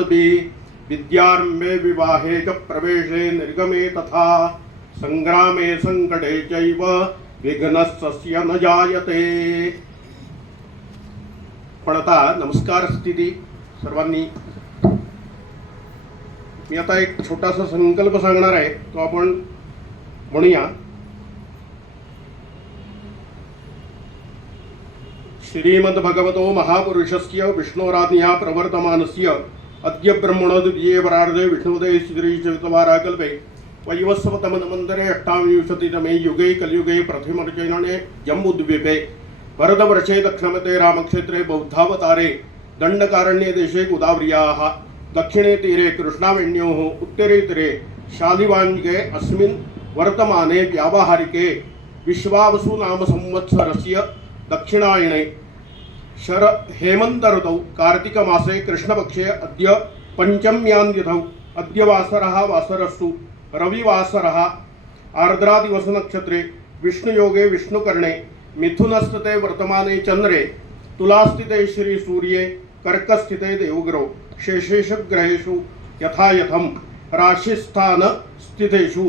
तस्मादपि विद्यारंभे विवाहे च प्रवेशे निर्गमे तथा संग्रामे संकटे चैव विघ्नस्य न जायते. पण आता नमस्कार स्थिती सर्वांनी. मी आता एक छोटासा संकल्प सांगणार आहे, तो आपण म्हणूया. श्रीमद्भगवतो महापुरुषस्य विष्णोराज्ञया प्रवर्तमानस्य अद्य ब्रह्मणोदये वरार्धे विष्णुदये श्रीचैतवाराकल्पे वैवस्वतमन्वन्तरे अष्टाविंशतितमे युगे कलियुगे प्रथमर्चने जम्बूद्वीपे भरतवर्षे दक्षिणमते रामक्षेत्रे बौद्धावतारे दण्डकारण्ये देशे गोदावर्याः दक्षिणे तीरे कृष्णावेण्योः उत्तरे तीरे शालिवाञ्जिके अस्मिन् वर्तमाने व्यावहारिके विश्वावसु नाम संवत्सरस्य दक्षिणायने शर हेमंत ऋतौ कार्तिकमासे कृष्णपक्षे अद्य पंचम्यां तिथौ अद्य वासरः वासरस्तु रविवासरः आर्द्रादिवसनक्षत्रे विष्णुयोगे विष्णुकर्णे मिथुनस्थिते वर्तमाने चंद्रे तुलास्थिते श्री सूर्ये कर्कस्थिते देवगुरौ शेषेषु ग्रहेषु यथायथं राशिस्थान स्थितेषु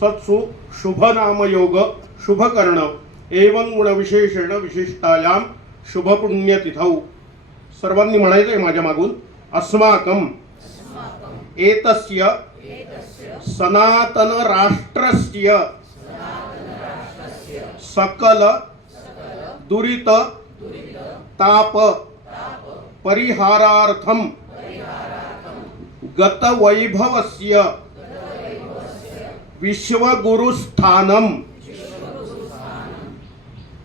सत्सु शुभनामयोग शुभकर्ण एवं गुणविशेषेण विशिष्टायां शुभपुण्यतिथौ. सर्वांनी म्हणायचंय माझ्या मागून. अस्माकं एतस्य सनातन राष्ट्रस्य सकल दुरित ताप परिहारार्थं गत वैभवस्य विश्वगुरुस्थानं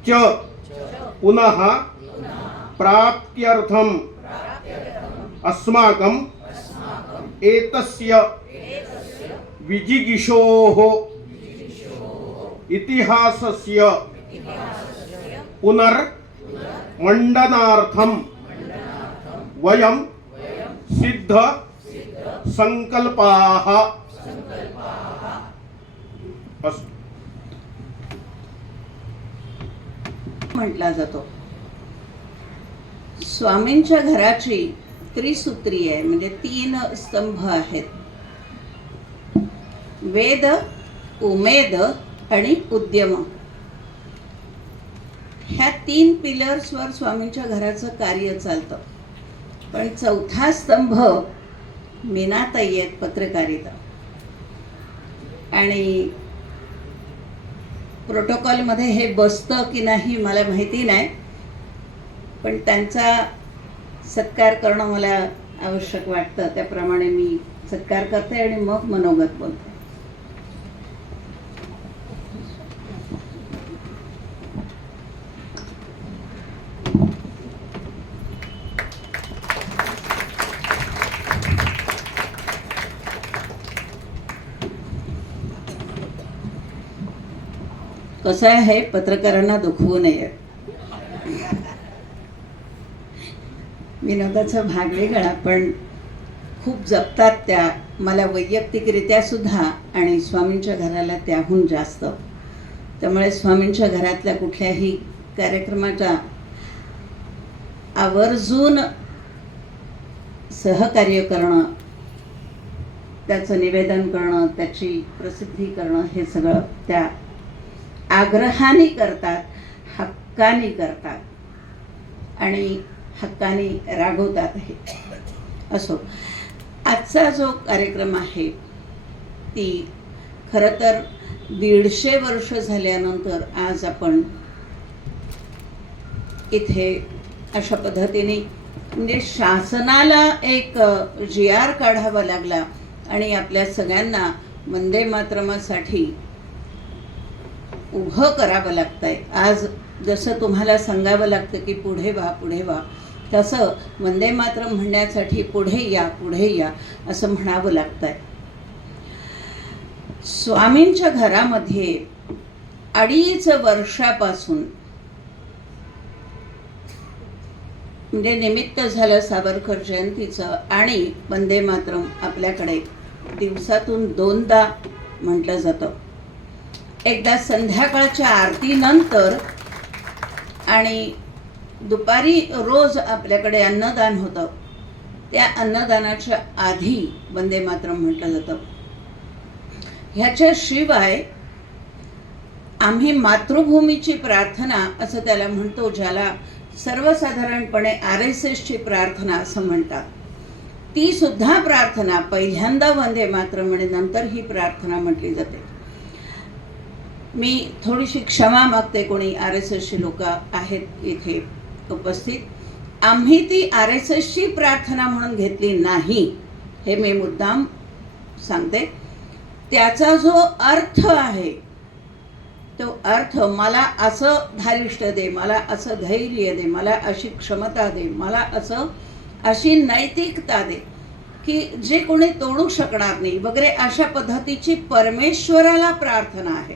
च पुनः प्राप्त्यर्थम अस्माकं एतस्य विजिगीषोः इतिहासस्य पुनर्मण्डनार्थं वयं सिद्ध संकल्पाः. म्हटला जातो. स्वामींच्या घराची त्रिसूत्री आहे, म्हणजे 3 स्तंभ आहेत. वेद, उमेद आणि उद्यम. ह्या 3 पिलर्सवर स्वामींच्या घराचं कार्य चालतं. पण 4था स्तंभ मीनाताई आहेत, पत्रकारिता. आणि प्रोटोकॉलमध्ये हे बसतं की नाही मला माहिती नाही, पण त्यांचा सत्कार करणं मला आवश्यक वाटतं. त्याप्रमाणे मी सत्कार करते आणि मग मनोगत बोलते. कसं आहे, पत्रकारांना दुखवू नये. विनोदाचा भाग वेगळा, पण खूप जपतात त्या मला वैयक्तिकरित्या सुद्धा आणि स्वामींच्या घराला त्याहून जास्त. त्यामुळे स्वामींच्या घरातल्या कुठल्याही कार्यक्रमाचा आवर्जून सहकार्य करणं, त्याचं निवेदन करणं, त्याची प्रसिद्धी करणं, हे सगळं त्या आग्रहाने करतात, हक्काने करतात आणि हक्काने रागवतात. हे असो. आजचा जो कार्यक्रम आहे ती खरं तर 150 वर्ष झाल्यानंतर आज आपण इथे अशा पद्धतीने, म्हणजे शासनाला एक GR काढावा लागला आणि आपल्या सगळ्यांना वंदे मातरमासाठी उभं करावं लागतंय. आज जसं तुम्हाला सांगावं लागतं की पुढे व्हा पुढे व्हा, तसं वंदे मातरम म्हणण्यासाठी पुढे या असं म्हणावं लागतंय. स्वामींच्या घरामध्ये 2.5 वर्षापासून, म्हणजे निमित्त झालं सावरकर जयंतीचं आणि वंदे मातरम आपल्याकडे दिवसातून 2दा म्हटलं जातं. एकदा संध्याकाळच्या आरतीनंतर आणि दुपारी रोज आपल्याकडे अन्नदान होतं. त्या अन्नदानाच्या आधी वंदे मातरम म्हटलं जातं. ह्याच्याशिवाय आम्ही मातृभूमीची प्रार्थना असं त्याला म्हणतो, ज्याला सर्वसाधारणपणे RSSची प्रार्थना असं म्हणतात. ती सुद्धा प्रार्थना पहिल्यांदा वंदे मातरम आणि नंतर ही प्रार्थना म्हटली जाते. मी थोडीशी क्षमा मागते, कोणी RSSची लोक आहेत इथे उपस्थित. आम्ही ती RSSची प्रार्थना म्हणून घेतली नाही, हे मी मुद्दाम सांगते. त्याचा जो अर्थ आहे तो अर्थ, मला असं धारिष्ट दे, मला असं धैर्य दे, मला अशी क्षमता दे, मला अशी नैतिकता दे की जे कोणी तोडू शकणार नाही वगैरे, अशा पद्धतीची परमेश्वराला प्रार्थना आहे.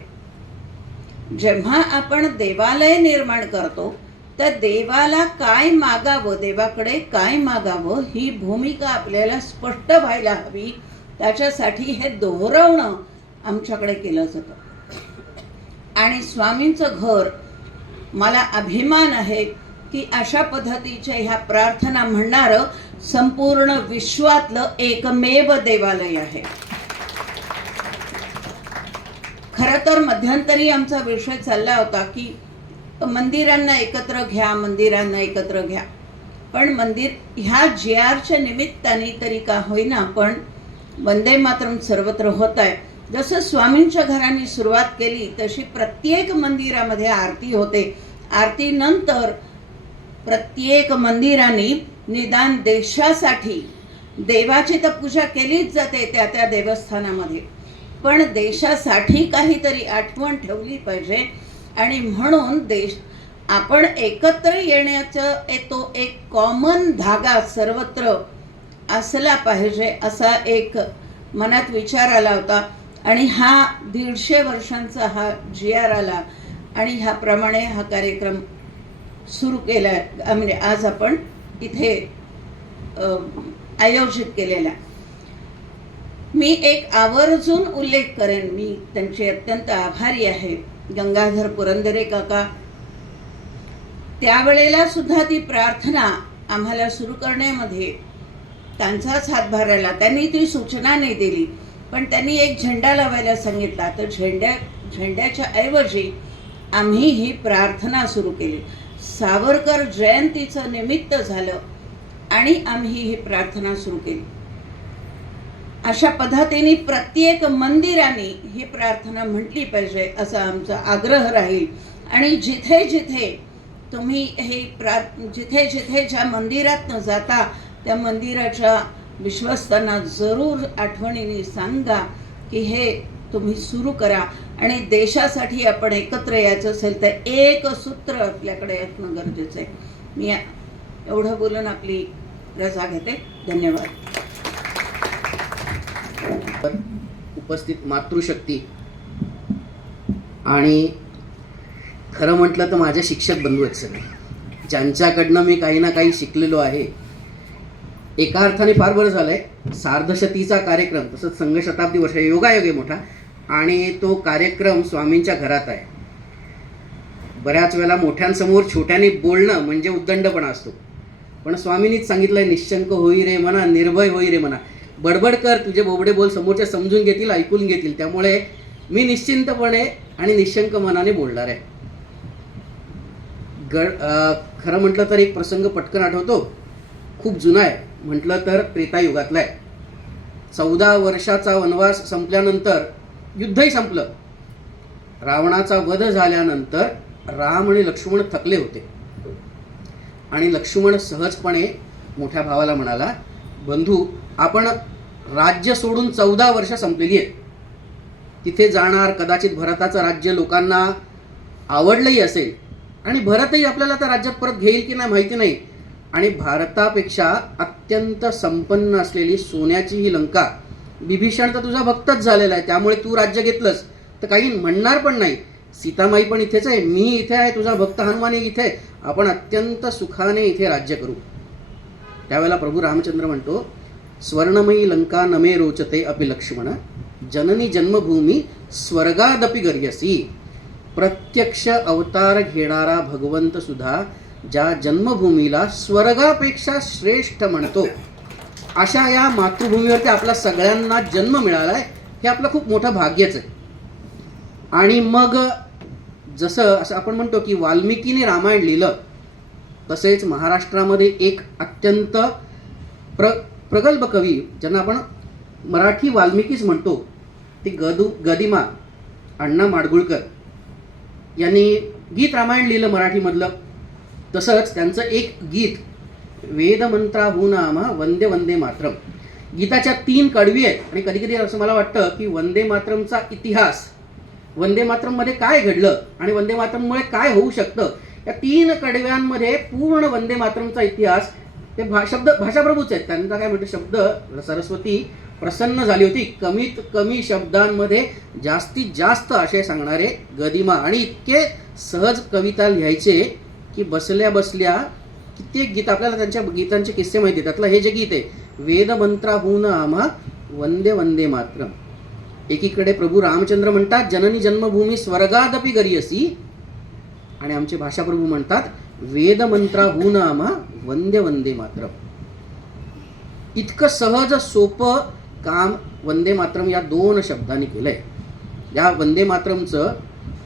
जेव्हा आपण देवालय निर्माण करतो तर देवाला काय मागावं, देवाकडे काय मागावं, ही भूमिका आपल्याला स्पष्ट व्हायला हवी. त्याच्यासाठी हे दोहरवणं आमच्याकडे केलं जातं. आणि स्वामींचं घर, मला अभिमान आहे की अशा पद्धतीच्या ह्या प्रार्थना म्हणणारं संपूर्ण विश्वातलं एकमेव देवालय आहे. खरं तर मध्यंतरी आमचा विषय चालला होता की मंदिरांना एकत्र घ्या, मंदिरांना एकत्र घ्या. पण मंदिर ह्या GRच्या निमित्ताने तरी का होईना, पण वंदे मातरम सर्वत्र होत आहे. जसं स्वामींच्या घराने सुरुवात केली तशी प्रत्येक मंदिरामध्ये आरती होते. आरतीनंतर प्रत्येक मंदिराने निदान देशासाठी, देवाची तर पूजा केलीच जाते त्या त्या देवस्थानामध्ये, पण देशासाठी काहीतरी आठवण ठेवली पाहिजे. आणि म्हणून आपण एकत्र येण्याचा तो एक कॉमन धागा सर्वत्र असला पाहिजे, असा एक मनात विचार आला होता. आणि हा 150 वर्षांचा हा GR आला आणि ह्याप्रमाणे हा कार्यक्रम सुरू केला, म्हणजे आज आपण इथे आयोजित केलेला. मी एक आवर्जून उल्लेख करेन, मी त्यांचे अत्यंत आभारी आहे, गंगाधर पुरंदरे काका. त्यावेळेला सुद्धा ती प्रार्थना आम्हाला सुरू करण्यामध्ये त्यांचाच हातभार राहिला. त्यांनी ती सूचना नाही दिली, पण त्यांनी एक झेंडा लावायला सांगितला. तर झेंड्याच्या ऐवजी आम्ही ही प्रार्थना सुरू केली. सावरकर जयंतीचं निमित्त झालं आणि आम्ही ही प्रार्थना सुरू केली. अशा पद्धतीने प्रत्येक मंदिराने ही प्रार्थना म्हटली पाहिजे असा आमचा आग्रह राहील. आणि जिथे जिथे तुम्ही जिथे जिथे ज्या मंदिरात न जाता त्या मंदिराच्या विश्वस्तांना जरूर आठवणीने सांगा की हे तुम्ही सुरू करा. आणि देशासाठी आपण एकत्र यायचं असेल तर एक सूत्र आपल्याकडे असणं गरजेचं आहे. मी एवढं बोलून आपली रजा घेते. धन्यवाद. उपस्थित मातृशक्ती आणि खरं म्हटलं तर माझे शिक्षक बंधू आहेत सगळे, ज्यांच्याकडनं मी काही ना काही शिकलेलो आहे. एका अर्थाने फार बरं झालंय, सार्धशतीचा कार्यक्रम, तसंच संघशताब्दी वर्ष योगायोग आहे मोठा, आणि तो कार्यक्रम स्वामींच्या घरात आहे. बऱ्याच वेळेला मोठ्यांसमोर छोट्याने बोलणं म्हणजे उद्दंडपणा असतो, पण स्वामींनीच सांगितलंय, निश्चंक होई रे म्हणा, निर्भय होई रे म्हणा. बडबड कर, तुझे बोबडे बोल समोरचे समजून घेतील, ऐकून घेतील. त्यामुळे मी निश्चिंतपणे आणि निशंक मनाने बोलणार आहे. खरं म्हटलं तर एक प्रसंग पटकन आठवतो, खूप जुना आहे, म्हटलं तर त्रेतायुगातला आहे. 14 वर्षाचा वनवास संपल्यानंतर युद्धही संपलं. रावणाचा वध झाल्यानंतर राम आणि लक्ष्मण थकले होते आणि लक्ष्मण सहजपणे मोठ्या भावाला म्हणाला, बंधू, आपण राज्य सोडून 14 वर्ष संपलेली आहेत, तिथे जाणार, कदाचित भरताचं राज्य लोकांना आवडलंही असेल आणि भरतही आपल्याला त्या राज्यात परत घेईल की नाही माहिती नाही. आणि भारतापेक्षा अत्यंत संपन्न असलेली सोन्याची ही लंका, विभीषण तर तुझा भक्तच झालेला आहे, त्यामुळे तू राज्य घेतलंस तर काही म्हणणार पण नाही. सीतामाई पण इथेच आहे, मी इथे आहे, तुझा भक्त हनुमानही इथे, आपण अत्यंत सुखाने इथे राज्य करू. त्यावेळेला प्रभू रामचंद्र म्हणतो, स्वर्णमयी लंका नमे रोचते अपि लक्ष्मण, जननी जन्मभूमी स्वर्गादपि गर्यसी. प्रत्यक्ष अवतार घेणारा भगवंत सुद्धा ज्या जन्मभूमीला स्वर्गापेक्षा श्रेष्ठ म्हणतो, अशा या मातृभूमीवरती आपल्या सगळ्यांना जन्म मिळाला आहे, हे आपलं खूप मोठं भाग्यच आहे. आणि मग जसं असं आपण म्हणतो की वाल्मिकीने रामायण लिहिलं, तसेच महाराष्ट्रामध्ये एक अत्यंत प्रगल्भ कवी, ज्यांना आपण मराठी वाल्मिकीच म्हणतो, ते गदिमा अण्णा माडगुळकर यांनी गीत रामायण लिहिलं मराठीमधलं. तसंच त्यांचं एक गीत वेदमंत्राहून आम्हा वंदे वंदे मातरम, गीताच्या 3 कडवी आहेत. आणि कधी कधी असं मला वाटतं की वंदे मातरमचा इतिहास, वंदे मातरममध्ये काय घडलं आणि वंदे मातरममुळे काय होऊ शकतं, या 3 कडव्यांमध्ये पूर्ण वंदे मातरमचा इतिहास, ते भाषाप्रभूच आहेत. त्यांचा काय म्हणतो शब्द, सरस्वती प्रसन्न झाली होती. कमीत कमी शब्दांमध्ये जास्तीत जास्त आशय सांगणारे गदिमा, आणि इतके सहज कविता लिहायचे की बसल्या बसल्या कित्येक गीत, आपल्याला त्यांच्या गीतांचे किस्से माहिती. त्यातलं हे जे गीत आहे, वेदमंत्राहून आम्हा वंदे वंदे मातरम, एकीकडे प्रभू रामचंद्र म्हणतात जननी जन्मभूमी स्वर्गादपि गरीयसी, आणि आमचे भाषाप्रभू म्हणतात वेदमंत्राहून आम्हा वंदे वंदे मातरम. इतकं सहज सोपं काम वंदे मातरम या 2 शब्दांनी केलंय. या वंदे मातरमचं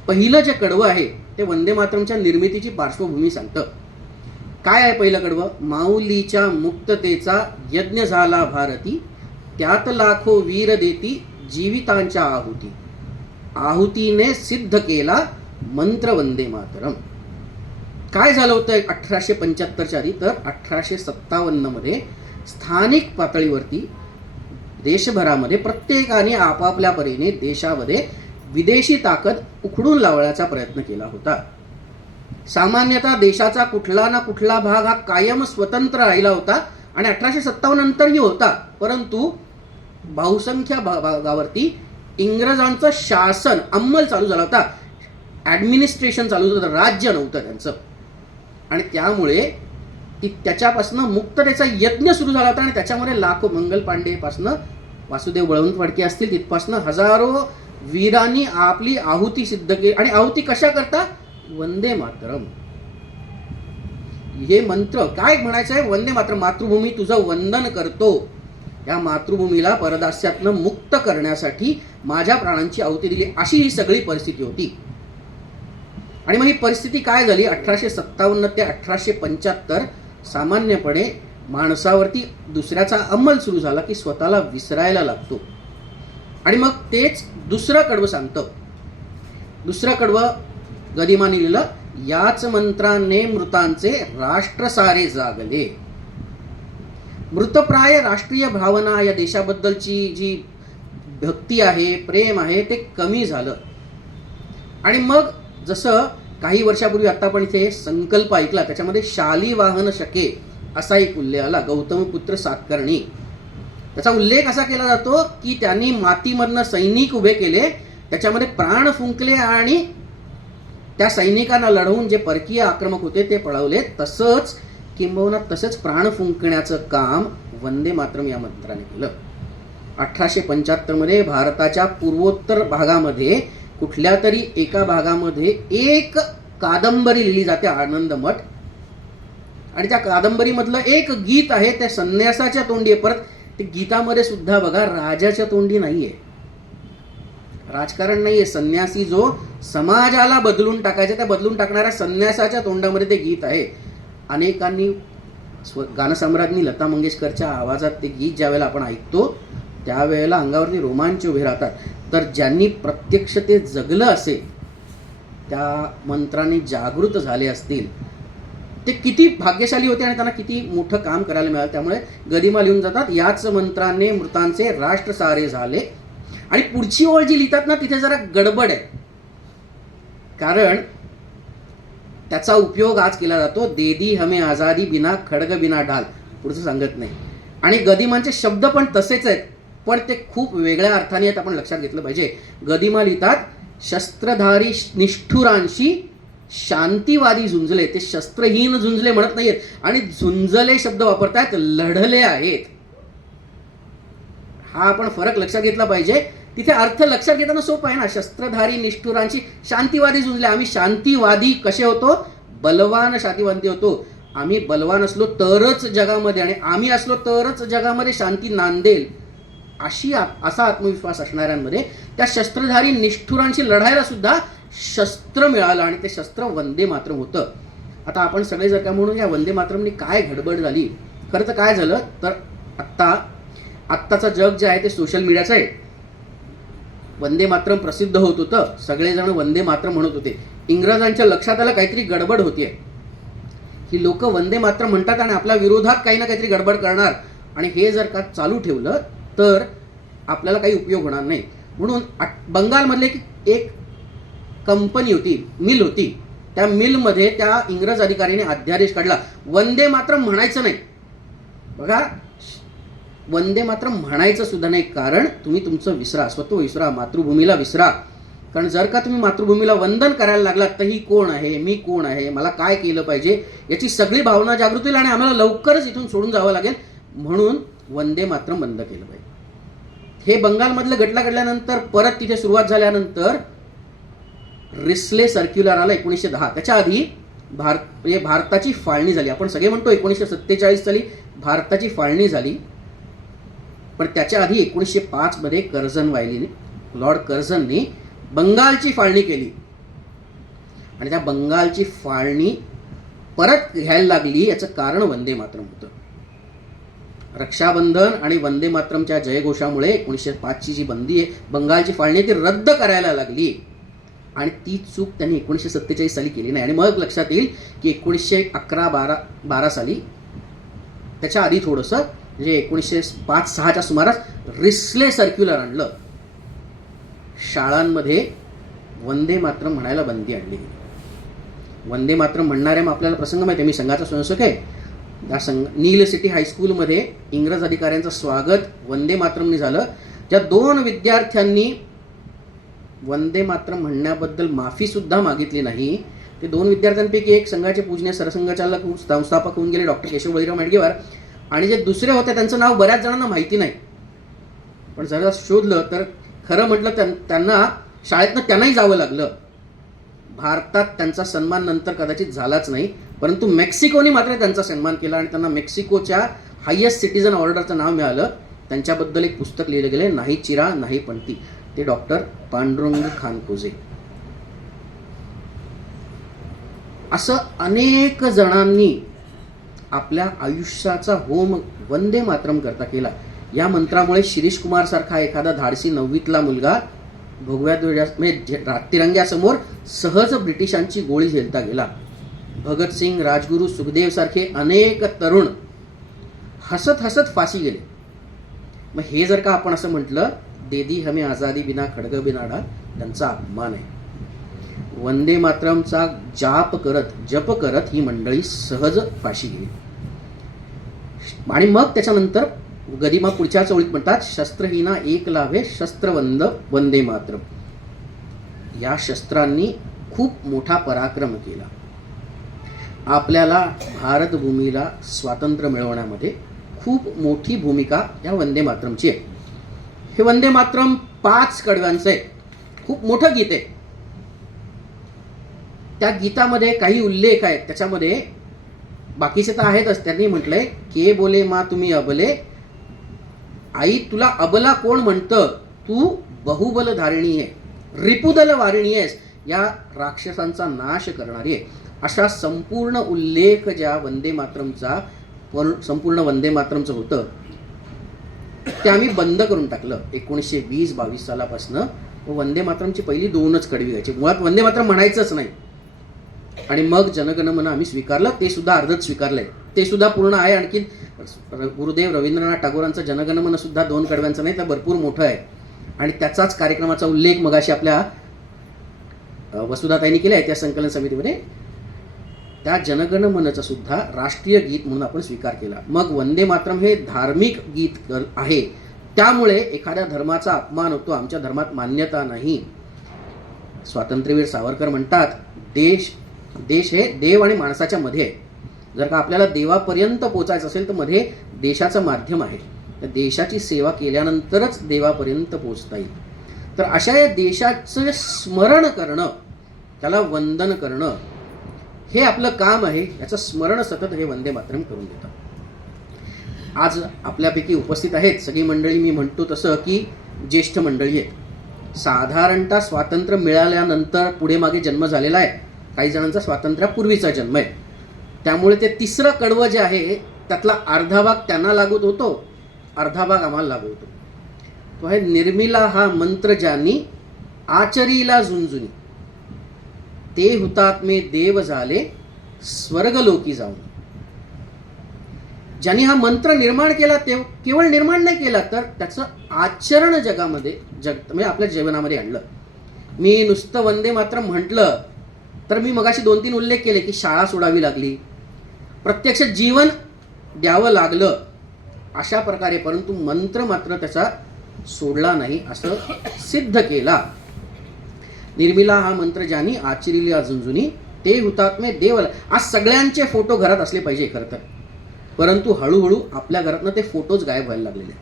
पहिलं जे कडवं आहे ते वंदे मातरमच्या निर्मितीची पार्श्वभूमी सांगतं. काय आहे पहिलं कडवं? माऊलीच्या मुक्ततेचा यज्ञ झाला भारती, त्यात लाखो वीर देती जीवितांच्या आहुती, आहुतीने सिद्ध केला मंत्र वंदे मातरम. काय झालं होतं 1875च्या आधी? तर 1857 मध्ये स्थानिक पातळीवरती देशभरामध्ये प्रत्येकाने आपापल्या परीने देशामध्ये विदेशी ताकद उखडून लावण्याचा प्रयत्न केला होता. सामान्यतः देशाचा कुठला ना कुठला भाग हा कायम स्वतंत्र राहिला होता आणि 1857 नंतरही होता, परंतु बहुसंख्य भागावरती इंग्रजांचं शासन अंमल चालू झाला होता, ॲडमिनिस्ट्रेशन चालू होतं, राज्य नव्हतं त्यांचं. आणि त्यामुळे त्याच्यापासनं मुक्ततेचा यज्ञ सुरू झाला होता. आणि त्याच्यामध्ये लाखो, मंगल पांडेपासनं वासुदेव बळवंत फडके असतील तिथपासनं हजारो वीरांनी आपली आहुती सिद्ध केली. आणि आहुती कशा करता? वंदे मातरम हे मंत्र. काय म्हणायचं आहे? वंदे मातरम, मातृभूमी तुझं वंदन करतो, या मातृभूमीला परदास्यातनं मुक्त करण्यासाठी माझ्या प्राणांची आहुती दिली, अशी ही सगळी परिस्थिती होती. आणि मग ही परिस्थिती काय झाली? 1857 ते 1875 सामान्यपणे माणसावरती दुसऱ्याचा अंमल सुरू झाला की स्वतःला विसरायला लागतो. आणि मग तेच दुसरं कडवं सांगतं. दुसरं कडवं गदिमाने लिहिलं, याच मंत्राने मृतांचे राष्ट्र सारे जागले. मृतप्राय राष्ट्रीय भावना, या देशाबद्दलची जी भक्ती आहे, प्रेम आहे, ते कमी झालं. आणि मग जसं काही वर्षापूर्वी आता आपण इथे संकल्प ऐकला, त्याच्यामध्ये शाली वाहन शके असा एक उल्लेख आला, गौतमपुत्र सातकर्णी. त्याचा उल्लेख असा केला जातो की त्यांनी मातीमधनं सैनिक उभे केले, त्याच्यामध्ये प्राण फुंकले आणि त्या सैनिकांना लढवून जे परकीय आक्रमक होते ते पळवले. तसंच किंबहुना तसंच प्राण फुंकण्याचं काम वंदे मातरम या मंत्राने केलं. 1875 मध्ये भारताच्या पूर्वोत्तर भागामध्ये कुठल्या तरी एका भागामध्ये एक कादंबरी लिहिली जाते, आनंदमठ. आणि त्या कादंबरीमधलं एक गीत आहे, त्या संन्यासाच्या तोंडी आहे. परत ते गीतामध्ये सुद्धा बघा, राजाच्या तोंडी नाहीये, राजकारण नाहीये. संन्यासी जो समाजाला बदलून टाकायचा, त्या बदलून टाकणाऱ्या संन्यासाच्या तोंडामध्ये ते गीत आहे. अनेकांनी गानसम्राज्ञी लता मंगेशकरच्या आवाजात ते गीत ज्यावेळेला आपण ऐकतो त्यावेळेला अंगावरती रोमांच उभे राहतात. तर ज्यांनी प्रत्यक्ष ते जगलं असेल, त्या मंत्राने जागृत झाले असतील, ते किती भाग्यशाली होते आणि त्यांना किती मोठं काम करायला मिळालं. त्यामुळे गदिमा लिहून जातात, याच मंत्राने मृतांचे राष्ट्र सारे झाले. आणि पुढची ओळ जी लिहितात ना, तिथे जरा गडबड आहे, कारण त्याचा उपयोग आज केला जातो, दे दी हमें आजादी बिना खडग बिना ढाल, पुढचं सांगत नाही. आणि गदिमांचे शब्द पण तसेच आहेत, पण ते खूप वेगळ्या अर्थाने आहेत, आपण लक्षात घेतलं पाहिजे. गदिमा लिहितात, शस्त्रधारी निष्ठुरांशी शांतीवादी झुंजले. ते शस्त्रहीन झुंजले म्हणत नाहीयेत, आणि झुंजले शब्द वापरतायत, लढले आहेत. हा आपण फरक लक्षात घेतला पाहिजे. तिथे अर्थ लक्षात घेताना सोपं आहे ना, शस्त्रधारी निष्ठुरांची शांतीवादी झुंजले. आम्ही शांतीवादी कसे होतो? बलवान शांतीवादी होतो. आम्ही बलवान असलो तरच जगामध्ये आणि आम्ही असलो तरच जगामध्ये शांती नांदेल असा आत्मविश्वास असणाऱ्यांमध्ये त्या शस्त्रधारी निष्ठुरांशी लढायला सुद्धा शस्त्र मिळालं आणि ते शस्त्र वंदे मातरम होतं. आता आपण सगळे जर का म्हणून या वंदे मातरमनी काय गडबड झाली, खरं तर काय झालं तर आत्ताचं जग जे आहे ते सोशल मीडियाचं आहे. वंदे मातरम प्रसिद्ध होत होतं, सगळेजण वंदे मातरम म्हणत होते. इंग्रजांच्या लक्षात आलं काहीतरी गडबड होतीये, ही लोक वंदे मातरम म्हणतात आणि आपल्या विरोधात काही ना काहीतरी गडबड करणार आणि हे जर का चालू ठेवलं तर आपल्याला काही उपयोग होणार नाही. म्हणून बंगालमधले एक कंपनी होती, मिल होती, त्या मिलमध्ये त्या इंग्रज अधिकाऱ्याने अध्यादेश काढला, वंदे मातरम म्हणायचं नाही. बघा, वंदे मातरम म्हणायचं सुद्धा नाही, कारण तुम्ही तुमचं विसरा, स्वत्व विसरा, मातृभूमीला विसरा. कारण जर का तुम्ही मातृभूमीला वंदन करायला लागलात तर ही कोण आहे, मी कोण आहे, मला काय केलं पाहिजे, याची सगळी भावना जागृत होईल आणि आम्हाला लवकरच इथून सोडून जावं लागेल. म्हणून वंदे मातरम बंद केलं पाहिजे. हे बंगालमधलं घडल्यानंतर परत तिथे सुरुवात झाल्यानंतर रिस्ले सर्क्युलर आला 1910. त्याच्या आधी भारताची फाळणी झाली. आपण सगळे म्हणतो 1947 साली भारताची फाळणी झाली, पण त्याच्या आधी 1905 मध्ये लॉर्ड कर्झनने बंगालची फाळणी केली आणि त्या बंगालची फाळणी परत घ्यायला लागली. याचं कारण वंदे मातरम होतं. रक्षाबंधन आणि वंदे मातरमच्या जयघोषामुळे 1905ची जी बंदी आहे, बंगालची फाळणी ती रद्द करायला लागली आणि ती चूक त्यांनी 1947 साली केली नाही. आणि मग लक्षात येईल की 1911-12 साली, त्याच्या आधी थोडंसं म्हणजे 1905-06च्या सुमारास रिस्ले सर्क्युलर आणलं. शाळांमध्ये वंदे मातरम म्हणायला बंदी आणली. वंदे मातरम म्हणणाऱ्या मग आपल्याला प्रसंग माहिती आहे, मी संघाचा स्वयंसेवक आहे. त्या नील सिटी हायस्कूलमध्ये इंग्रज अधिकाऱ्यांचं स्वागत वंदे मातरमने झालं. ज्या 2 विद्यार्थ्यांनी वंदे मातरम म्हणण्याबद्दल माफी सुद्धा मागितली नाही, ते 2 विद्यार्थ्यांपैकी एक संघाचे पूजनीय सरसंघचालक संस्थापक होऊन गेले डॉक्टर केशव बळीराव मेडगेवार, आणि जे दुसरे होते त्यांचं नाव बऱ्याच जणांना माहिती नाही. पण जरा शोधलं तर खरं म्हटलं त्यांना शाळेतनं त्यांनाही जावं लागलं. भारतात त्यांचा सन्मान नंतर कदाचित झालाच नाही, परंतु मेक्सिकोने मात्र त्यांचा सन्मान केला आणि त्यांना मेक्सिकोच्या हायेस्ट सिटीजन ऑर्डरचं नाव मिळालं. त्यांच्याबद्दल एक पुस्तक लिहिलं गेले, नाही चिरा नाही पणती, ते डॉक्टर पांडुरंग खानकोजे. असं अनेक जणांनी आपल्या आयुष्याचा होम वंदे मातरम करता केला. या मंत्रामुळे शिरीष कुमार सारखा एखादा धाडसी 9वीतला मुलगा भगव्या ध्वजा तिरंग्यासमोर सहज ब्रिटिशांची गोळी झेलता गेला. भगतसिंग, राजगुरू, सुखदेव सारखे अनेक तरुण हसत हसत फाशी गेले. मग हे जर का आपण असं म्हटलं, देदी हमें आजादी बिना खडग बिनाडा, त्यांचा अपमान आहे. वंदे मातरमचा जप करत ही मंडळी सहज फाशी गेली. आणि मग त्याच्यानंतर गदिमा पुढच्या चौळीत म्हणतात, शस्त्रहीना एक लाभे शस्त्रवंद वंदे मातरम. या शस्त्रांनी खूप मोठा पराक्रम केला. आपल्याला भारतभूमीला स्वातंत्र्य मिळवण्यामध्ये खूप मोठी भूमिका या वंदे मातरमची आहे. हे वंदे मातरम 5 कडव्यांचं आहे, खूप मोठं गीत आहे. त्या गीतामध्ये काही उल्लेख आहेत, त्याच्यामध्ये बाकीचे तर आहेतच. त्यांनी म्हटलंय, के बोले मा तुम्ही अबले, आई तुला अबला कोण म्हणतं, तू बहुबल धारिणी आहे, रिपुदल वारिणी आहेस, या राक्षसांचा नाश करणारी आहे. अशा संपूर्ण उल्लेख ज्या वंदे मातरमचा संपूर्ण वंदे मातरमचं होतं ते आम्ही बंद करून टाकलं 1920-22 सालापासून. वंदे मातरमची पहिली 2च कडवी घ्यायची, मुळात वंदे मातरम म्हणायचंच नाही. आणि मग जनगण मन आम्ही स्वीकारलं, ते सुद्धा अर्धच स्वीकारलंय, ते सुद्धा पूर्ण आहे. आणखी गुरुदेव रवींद्रनाथ टागोरांचं जनगण मन सुद्धा 2 कडव्यांचं नाही तर भरपूर मोठं आहे. आणि त्याचाच कार्यक्रमाचा उल्लेख मगाशी आपल्या वसुधाताईंनी केला आहे त्या संकलन समितीमध्ये. त्या जनगण मनचा सुद्धा राष्ट्रीय गीत म्हणून आपण स्वीकार केला. मग वंदे मातरम हे धार्मिक गीत आहे, त्यामुळे एखाद्या धर्माचा अपमान होतो, आमच्या धर्मात मान्यता नाही. स्वातंत्र्यवीर सावरकर म्हणतात, देश हे देव आणि माणसाच्या मध्ये आहे. जर का आपल्याला देवापर्यंत पोचायचं असेल तर मध्ये देशाचं माध्यम आहे. तर देशाची सेवा केल्यानंतरच देवापर्यंत पोचता येईल. तर अशा या देशाचं स्मरण करणं, त्याला वंदन करणं, हे आपलं काम आहे, याचं स्मरण सतत हे वंदे मातरम करून देतं. आज आपल्यापैकी उपस्थित आहेत सगळी मंडळी, मी म्हणतो तसं की ज्येष्ठ मंडळी आहे. साधारणतः स्वातंत्र्य मिळाल्यानंतर पुढे मागे जन्म झालेला आहे, काही जणांचा स्वातंत्र्यापूर्वीचा जन्म आहे. त्यामुळे ते तिसरं कडवं जे आहे त्यातला अर्धा भाग त्यांना लागत होतो, अर्धा भाग आम्हाला लागू होतो. तो आहे निर्मिला हा मंत्र ज्यांनी आचरीला झुंझुनी, ते हुतात्मे देव झाले स्वर्गलोकी जाऊन. ज्यांनी हा मंत्र निर्माण केला ते केवळ निर्माण नाही केला तर त्याचं आचरण जगामध्ये म्हणजे आपल्या जीवनामध्ये आणलं. मी नुसतं वंदे मातरम म्हटलं तर मी मगाशी 2-3 उल्लेख केले की शाळा सोडावी लागली, प्रत्यक्ष जीवन द्यावं लागलं अशा प्रकारे, परंतु मंत्र मात्र त्याचा सोडला नाही असं सिद्ध केला. निर्मिला हा मंत्र ज्यांनी आचरिली झुंझुनी, ते हुतात्मे देवला. आज सगळ्यांचे फोटो घरात असले पाहिजे खरं तर, परंतु हळूहळू आपल्या घरातनं ते फोटोज गायब व्हायला लागलेले.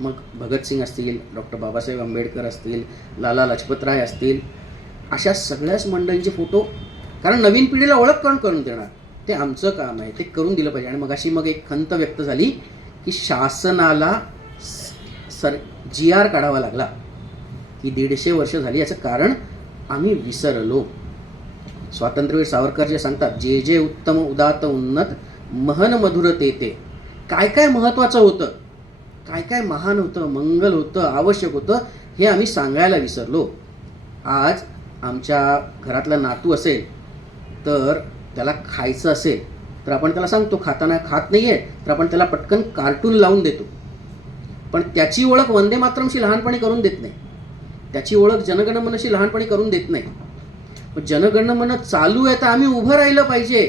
मग भगतसिंग असतील, डॉक्टर बाबासाहेब आंबेडकर असतील, लाला लजपतराय असतील, अशा सगळ्याच मंडळींचे फोटो, कारण नवीन पिढीला ओळख करून देणार ते आमचं काम आहे, ते करून दिलं पाहिजे. आणि मग एक खंत व्यक्त झाली की शासनाला GR काढावा लागला की 150 वर्ष झाली. याचं कारण आम्ही विसरलो. स्वातंत्र्यवीर सावरकर जे सांगतात, जे जे उत्तम उदात्त उन्नत महन मधुर ते काय काय महत्त्वाचं होतं, काय काय महान होतं, मंगल होतं, आवश्यक होतं, हे आम्ही सांगायला विसरलो. आज आमच्या घरातला नातू असेल तर त्याला खायचं असेल तर आपण त्याला सांगतो, खाताना खात नाही आहे तर आपण त्याला पटकन कार्टून लावून देतो. पण त्याची ओळख वंदे मातरमशी लहानपणी करून देत नाही, त्याची ओळख जनगणमनशी लहानपणी करून देत नाही. जनगणमन चालू आहे तर आम्ही उभं राहिलं पाहिजे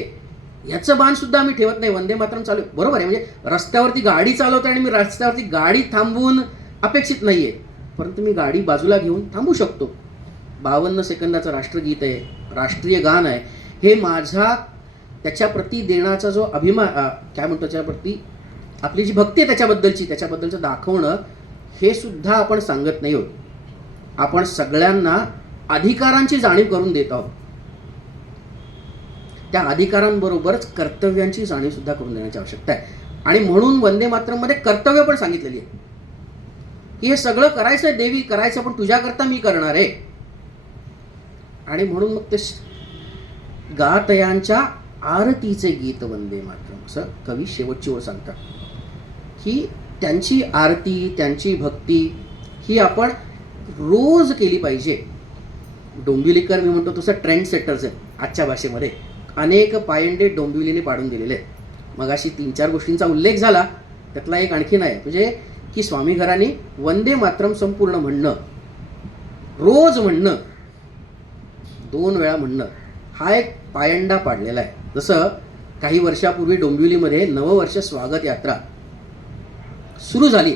याचं भान सुद्धा आम्ही ठेवत नाही. वंदे मातरम चालू आहे बरोबर आहे, म्हणजे रस्त्यावरती गाडी चालवते आणि मी रस्त्यावरती गाडी थांबवून अपेक्षित नाही आहे, परंतु मी गाडी बाजूला घेऊन थांबू शकतो. 52 सेकंदाचं राष्ट्रगीत आहे, राष्ट्रीय गान आहे, हे माझा त्याच्याप्रती देण्याचा जो अभिमान काय म्हणतो, त्याच्याप्रती आपली जी भक्ती आहे त्याच्याबद्दलचं दाखवणं, हे सुद्धा आपण सांगत नाही आहोत. आपण सगळ्यांना अधिकारांची जाणीव करून देत आहोत, त्या अधिकारांबरोबरच कर्तव्यांची जाणीव सुद्धा करून देण्याची आवश्यकता आहे. आणि म्हणून वंदे मातरममध्ये कर्तव्य पण सांगितलेली आहे की हे सगळं करायचं देवी, करायचं पण तुझ्याकरता मी करणार आहे. आणि म्हणून मग ते गातयांच्या आरतीचे गीत वंदे मातरम असं कवी शेवटची ओळ सांगतात की त्यांची आरती, त्यांची भक्ती ही आपण रोज केली पाहिजे. डोंबिवलीकर मी म्हणतो तसं ट्रेंड सेटर्स आहेत आजच्या भाषेमध्ये, अनेक पायंडे डोंबिवलीने पाडून दिलेले आहेत. मगाशी 3-4 गोष्टींचा उल्लेख झाला, त्यातला एक आणखीन आहे म्हणजे की स्वामी घराने वंदे मातरम संपूर्ण म्हणणं, रोज म्हणणं, 2 वेळा म्हणणं, हा एक पायंडा पाडलेला आहे. जसं काही वर्षापूर्वी डोंबिवलीमध्ये नववर्ष स्वागत यात्रा सुरू झाली.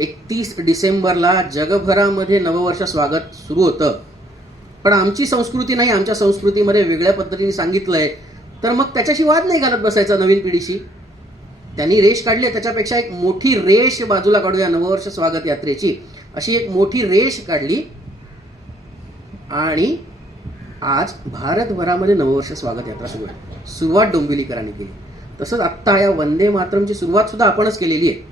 31 डिसेंबरला जगभरामध्ये नववर्ष स्वागत सुरू होतं, पण आमची संस्कृती नाही, आमच्या संस्कृतीमध्ये वेगळ्या पद्धतीने सांगितलं आहे, तर मग त्याच्याशी वाद नाही घालत बसायचा नवीन पिढीशी. त्यांनी रेष काढली, त्याच्यापेक्षा एक मोठी रेष बाजूला काढूया नववर्ष स्वागत यात्रेची, अशी एक मोठी रेष काढली आणि आज भारतभरामध्ये नववर्ष स्वागत यात्रा सुरू आहे. सुरुवात डोंबिवलीकरांनी केली, तसंच आत्ता या वंदे मातरमची सुरुवात सुद्धा आपणच केलेली आहे.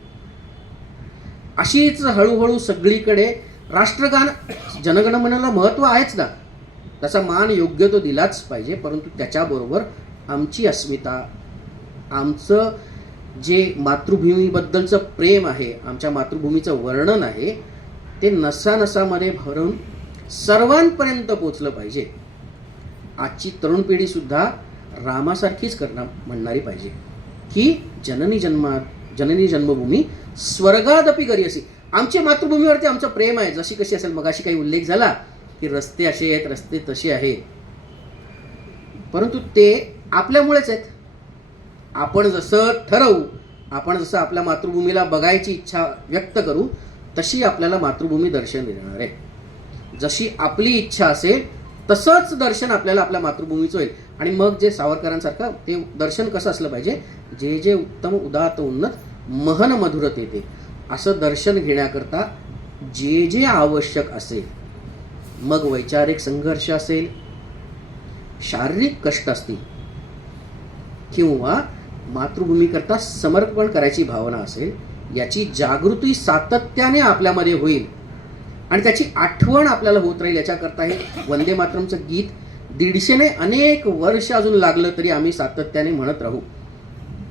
अशीच हळूहळू सगळीकडे राष्ट्रगान, जनगणमनाला महत्त्व आहेच ना, त्याचा मान योग्य तो दिलाच पाहिजे, परंतु त्याच्याबरोबर आमची अस्मिता, आमचं जे मातृभूमीबद्दलचं प्रेम आहे, आमच्या मातृभूमीचं वर्णन आहे, ते नसानसामध्ये भरून सर्वांपर्यंत पोचलं पाहिजे. आजची तरुण पिढीसुद्धा रामासारखीच म्हणणारी पाहिजे की जननी जन्मभूमी स्वर्गादपि गरियसी. आमच्या मातृभूमीवरती आमचं प्रेम आहे, जशी कशी असेल. मगाशी काही उल्लेख झाला की रस्ते असे आहेत, रस्ते तसे आहेत, परंतु ते आपल्यामुळेच आहेत. आपण जसं ठरवू, आपण जसं आपल्या मातृभूमीला बघायची इच्छा व्यक्त करू, तशी आपल्याला मातृभूमी दर्शन देणार आहे. जशी आपली इच्छा असेल तसंच दर्शन आपल्याला आपल्या मातृभूमीचं होईल. आणि मग जे सावरकरांसारखं ते दर्शन कसं असलं पाहिजे, जे जे उत्तम उदात्त उन्नत महन मधुर ते असं दर्शन घेण्याकरता जे जे आवश्यक असेल, मग वैचारिक संघर्ष असेल, शारीरिक कष्ट असतील किंवा मातृभूमीकरता समर्पण करायची भावना असेल, याची जागृती सातत्याने आपल्यामध्ये होईल आणि त्याची आठवण आपल्याला होत राहील. याच्याकरता हे वंदे मातरमचं गीत 150 अनेक वर्ष अजून लागलं तरी आम्ही सातत्याने म्हणत राहू.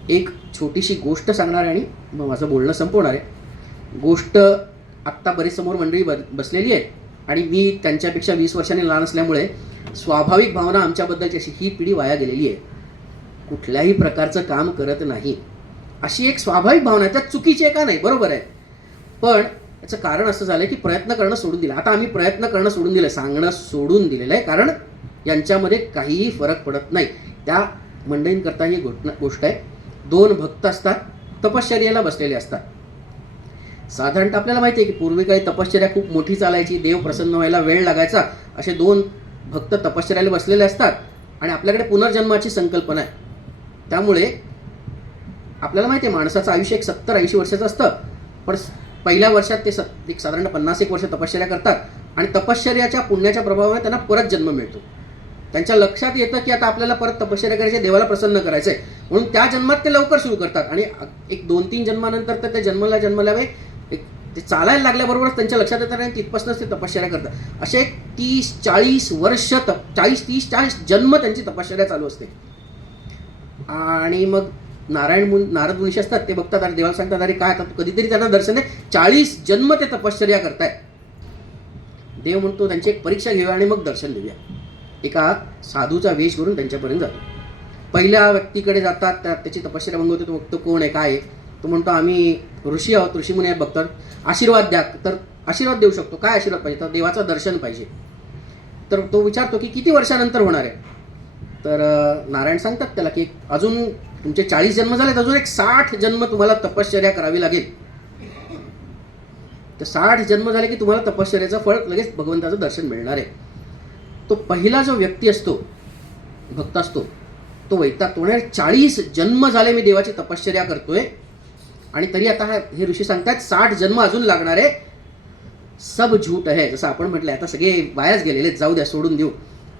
एक छोटीशी गोष्ट सांगणार आहे आणि मग माझं बोलणं संपवणार आहे. गोष्ट आत्ता बरेच समोर मंडळी बसलेली आहे आणि मी त्यांच्यापेक्षा 20 वर्षांनी लहान असल्यामुळे स्वाभाविक भावना आमच्याबद्दलची अशी, ही पिढी वाया गेलेली आहे, कुठल्याही प्रकारचं काम करत नाही, अशी एक स्वाभाविक भावना आहे. त्यात चुकीची आहे का नाही, बरोबर आहे. पण याचं कारण असं झालं की प्रयत्न करणं सोडून दिलं. आता आम्ही प्रयत्न करणं सोडून दिलं, सांगणं सोडून दिलेलं आहे, कारण यांच्यामध्ये काहीही फरक पडत नाही. त्या मंडळींकरता ही गोष्ट आहे. 2 भक्त असतात, तपश्चर्याला बसलेले असतात. साधारणतः आपल्याला माहिती आहे की पूर्वी काही तपश्चर्या खूप मोठी चालायची, देव प्रसन्न व्हायला वेळ लागायचा. असे 2 भक्त तपश्चर्याला बसलेले असतात आणि आपल्याकडे पुनर्जन्माची संकल्पना आहे. त्यामुळे आपल्याला माहिती आहे माणसाचं आयुष्य एक 70-80 वर्षाचं असतं, पण पहिल्या वर्षात ते एक साधारण 50-1 वर्ष तपश्चर्या करतात आणि तपश्चर्याच्या पुण्याच्या प्रभावाने त्यांना परत जन्म मिळतो. त्यांच्या लक्षात येतं की आता आपल्याला परत तपश्चर्या करायची, देवाला प्रसन्न करायचं आहे, म्हणून त्या जन्मात ते लवकर सुरू करतात आणि एक 2-3 जन्मानंतर तर ते जन्मला ते चालायला लागल्याबरोबरच त्यांच्या लक्षात येतात आणि तिथपासूनच ते तपश्चर्या करतात. असे 30-40 वर्ष 30-40 जन्म त्यांची तपश्चर्या चालू असते. आणि मग नारद मुनीशी असतात, ते बघतात आणि देवाला सांगतात, अरे काय आता कधीतरी त्यांना दर्शन आहे, 40 जन्म ते तपश्चर्या करताय. देव म्हणतो त्यांची एक परीक्षा घेऊया आणि मग दर्शन देऊया. एका साधूचा वेश करून त्यांच्यापर्यंत जातो. पहिल्या व्यक्तीकडे जातात, त्याची तपश्चर्या भंग होते. तो बघतो कोण आहे, काय आहे. तो म्हणतो आम्ही ऋषी आहोत, ऋषीमुनी आहेत, बघतात, आशीर्वाद द्या. तर आशीर्वाद देऊ शकतो. काय आशीर्वाद पाहिजे, तर देवाचं दर्शन पाहिजे. तर तो विचारतो की किती वर्षानंतर होणार आहे. तर नारायण सांगतात त्याला की अजून तुमचे 40 जन्म झालेत, अजून एक 60 जन्म तुम्हाला तपश्चर्या करावी लागेल. तर 60 जन्म झाले की तुम्हाला तपश्चर्याचं फळ लगेच भगवंताचं दर्शन मिळणार आहे. तो पहिला जो व्यक्ती असतो, भक्त असतो, तो वैतागतो, 40 जन्म झाले मी देवाची तपश्चर्या करतोय आणि तरी आता हे ऋषी सांगतात 60 जन्म अजून लागणार आहे. सब झूट आहे, जसं आपण म्हटलंय, आता सगळे वायाच गेलेले, जाऊ द्या, सोडून देऊ.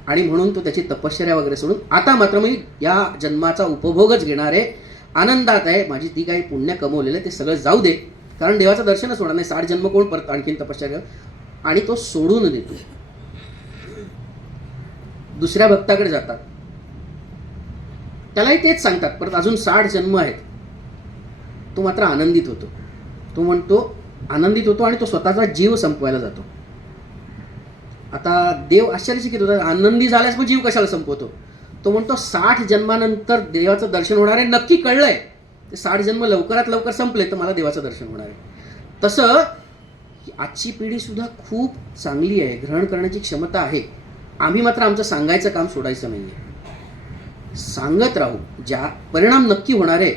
आणि म्हणून तो त्याची तपश्चर्या वगैरे सोडून आता मात्र मी या जन्माचा उपभोगच घेणार आहे, आनंदात आहे, माझी ती काही पुण्य कमवलेलं आहे ते सगळं जाऊ दे, कारण देवाचं दर्शनच होणार नाही, 60 जन्म कोण परत आणखीन तपश्चर्या. आणि तो सोडून देतो. दुसऱ्या भक्ताकडे जातात, त्यालाही तेच सांगतात, परत अजून 60 जन्म आहेत. तो मात्र आनंदित होतो. तो म्हणतो आनंदित होतो आणि तो स्वतःचा जीव संपवायला जातो. आता देव आश्चर्यचकित होता, आनंदी झाल्यास मग जीव कशाला संपवतो. तो म्हणतो 60 जन्मानंतर देवाचं दर्शन होणार आहे, नक्की कळलंय. ते 60 जन्म लवकरात लवकर संपले तर मला देवाचं दर्शन होणार आहे. तसं आजची पिढी सुद्धा खूप चांगली आहे, ग्रहण करण्याची क्षमता आहे. आम्ही मात्र आमचं सांगायचं काम सोडायचं नाही आहे, सांगत राहू. ज्या परिणाम नक्की होणार आहे,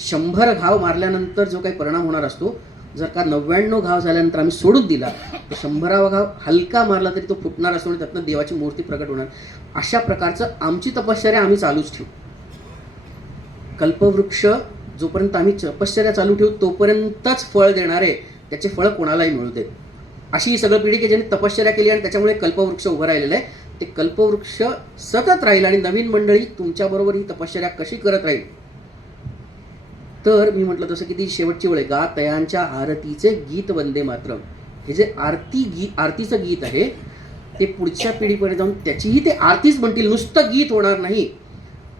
100 घाव मारल्यानंतर जो काही परिणाम होणार असतो, जर का 99 घाव झाल्यानंतर आम्ही सोडून दिला तर 100वा घाव हलका मारला तरी तो फुटणार असतो आणि त्यातनं देवाची मूर्ती प्रकट होणार. अशा प्रकारचं आमची तपश्चर्या आम्ही चालूच ठेवू. कल्पवृक्ष जोपर्यंत आम्ही तपश्चर्या चालू ठेवू तोपर्यंतच फळ देणार आहे, त्याचे फळ कोणालाही मिळू देत. अशी ही सगळं पिढी की ज्यांनी तपश्चर्या केली आणि त्याच्यामुळे कल्पवृक्ष उभं राहिलेलं आहे. ते कल्पवृक्ष सतत राहील आणि नवीन मंडळी तुमच्याबरोबर ही तपश्चर्या कशी करत राहील. तर मी म्हटलं तसं की ती शेवटची वेळ आहे, गा तयांच्या आरतीचे गीत वंदे मातरम. हे जे आरतीचं गीत आहे ते पुढच्या पिढीपर्यंत जाऊन त्याचीही ते आरतीच म्हणतील, नुसतं गीत होणार नाही.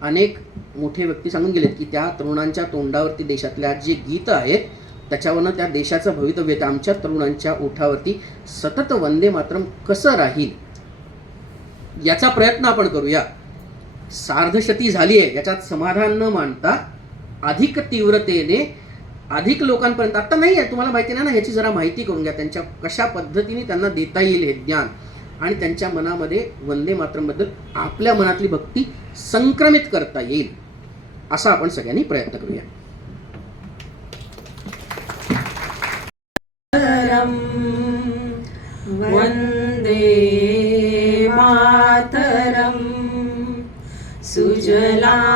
अनेक मोठे व्यक्ती सांगून गेलेत की त्या तरुणांच्या तोंडावरती देशातल्या जे गीत आहेत त्याच्यावरनं त्या देशाचं भवितव्य आमच्या तरुणांच्या ओठावरती सतत वंदे मातरम कसं राहील याचा प्रयत्न आपण करूया. सार्धशती झाली आहे, याच्यात समाधान न मानता अधिक तीव्रतेने अधिक लोकांपर्यंत, आता नाही आहे तुम्हाला माहिती नाही ना, ह्याची जरा माहिती करून घ्या. त्यांच्या कशा पद्धतीने त्यांना देता येईल हे ज्ञान आणि त्यांच्या मनामध्ये वंदे मातरमबद्दल आपल्या मनातली भक्ती संक्रमित करता येईल असा आपण सगळ्यांनी प्रयत्न करूया. वंदे मातरम सुजलां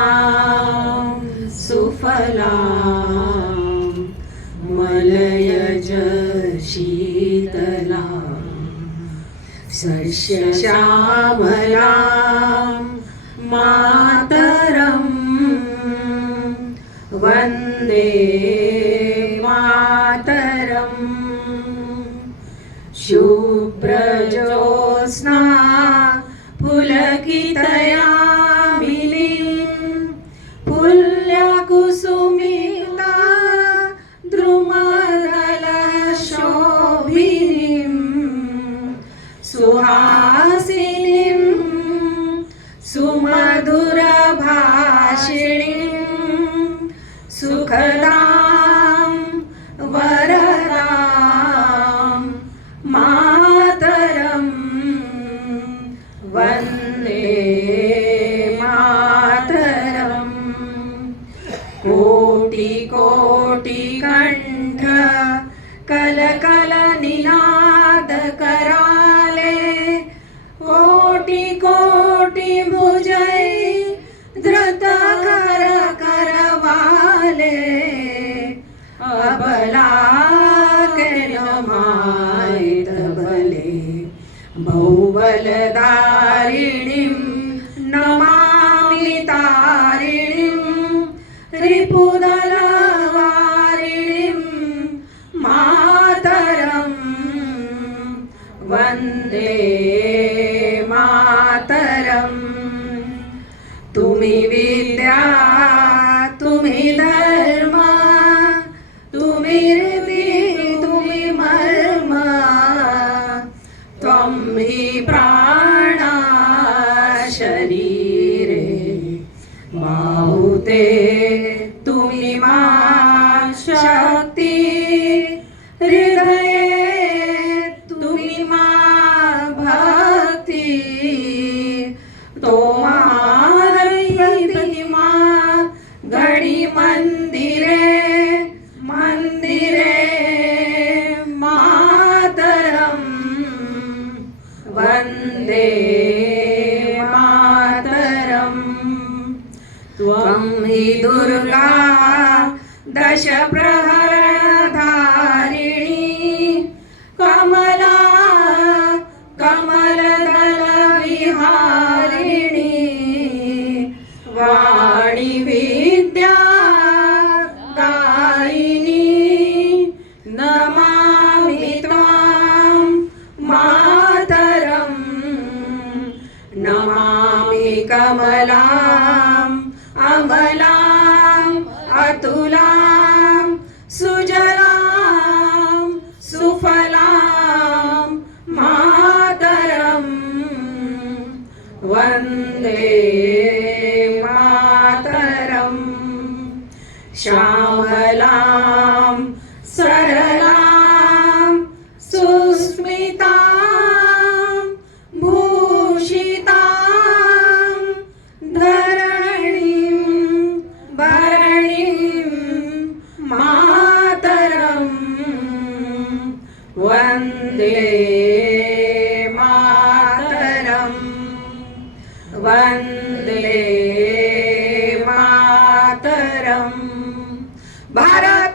सुफलां मलयज शीतलां सस्यश्यामलां मातरम् वन्दे मातरम् शुभ्रज्योत्स्ना पुलकितयामिनीं पुल्यकुसुमिता द्रुमदलशोभिनीं सुहासिनीं सुमधुरभाषिणीं सुखदां वरदां मातरम् वन्दे मातरम् कोटि कोटि कंठ कलकल निनाद कराले कोटि कोटि भुजै धृत कर करवाले अबला के नमायत भले बहुबलधारिणीं नमामि तारिणीं रिपुदलवारिणीं मातरम् वन्दे मातरम् तुम्ही विद्या तुम्ही धर्म तुम्ही रीती तुम्ही मर्म त्वं हि प्राणा शरीरे बाहुते तुम्ही मा शक्ती हृदये तुम्ही मा भक्ती तो प्रतिमा गणी मंदिरे मंदिरे मातरम् वन्दे मातरम् त्वं हि दुर्गा दश प्रहरणधारिणी कमला कमलदल विहारिणी वाणी विद्या दायिनी नमामि त्वां मातरम् नमामि कमलाम् अमलाम् अतुलां सुजलां सुफलां मातरम् वन्दे मातरम् श्यामलां सरलां सुस्मितां भूषितां धरणीं भरणीं मातरम् वन्दे मातरम् वन्दे मातरम् भारत